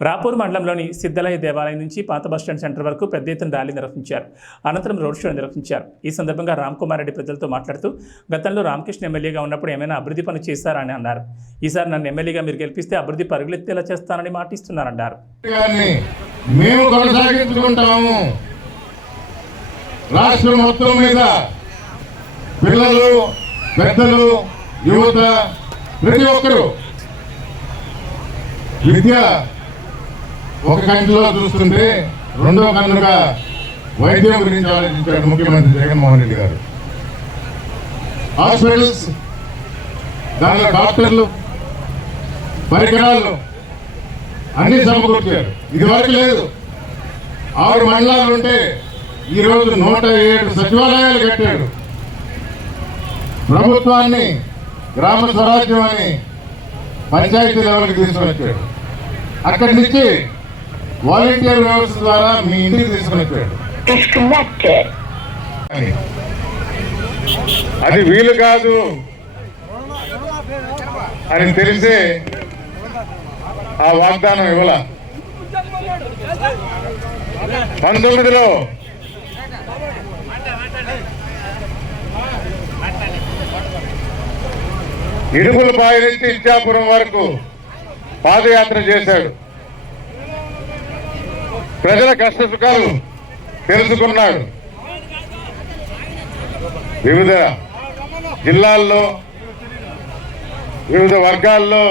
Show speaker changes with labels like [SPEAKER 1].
[SPEAKER 1] రాపూర్ మండలంలోని సిద్ధలయ్య దేవాలయం నుంచి పాత బస్టాండ్ సెంటర్ వరకు పెద్ద ఎత్తున ర్యాలీ నిర్వహించారు. అనంతరం రోడ్ షో నిర్వహించారు. ఈ సందర్భంగా రామ్ కుమార్ రెడ్డి ప్రజలతో మాట్లాడుతూ గతంలో రామకృష్ణ ఎమ్మెల్యేగా ఉన్నప్పుడు ఏమైనా అభివృద్ధి పనులు చేశారా? అని అన్నారు. ఈసారి నన్ను ఎమ్మెల్యేగా మీరు గెలిపిస్తే అభివృద్ధి పరుగులెత్తేలా చేస్తానని మాటిస్తున్నారన్నారు.
[SPEAKER 2] గారిని మేము కొనసాగించుకుంటాము. రాష్ట్రం మొత్తం మీద పిల్లలు పెద్దలు యువత ప్రతి ఒక్కరూ విద్య ఒక కంటిలో చూస్తుంటే రెండో కన్నుగా వైద్యం గురించి ఆలోచించాడు ముఖ్యమంత్రి జగన్మోహన్ రెడ్డి గారు. హాస్పిటల్స్ దానిలో డాక్టర్లు పరికరాలు అన్ని సమకూర్చారు. ఇది వరకు లేదు. ఆరు మండలాలు ఉంటే ఈ నూట ఏడు సచివాలయాలు కట్టాడు ప్రభుత్వాన్ని గ్రామ స్వరాజ్యం అని పంచాయతీ లెవెల్కి తీసుకొచ్చాడు అక్కడి నుంచి వాలంటీర్ వ్యవస్థ ద్వారా మీ ఇంటికి తీసుకుని వచ్చాడు. అది వీలు కాదు. అని తెలిసే ఆ వాగ్దానం ఇవ్వాల. పంతొమ్మిదిలో ఇడుగులపాయ నుంచి ఇచ్చాపురం వరకు పాదయాత్ర చేశాడు. ప్రజల కష్ట సుఖాలు తెలుసుకున్నాడు. వివిధ జిల్లాల్లో వివిధ వర్గాల్లో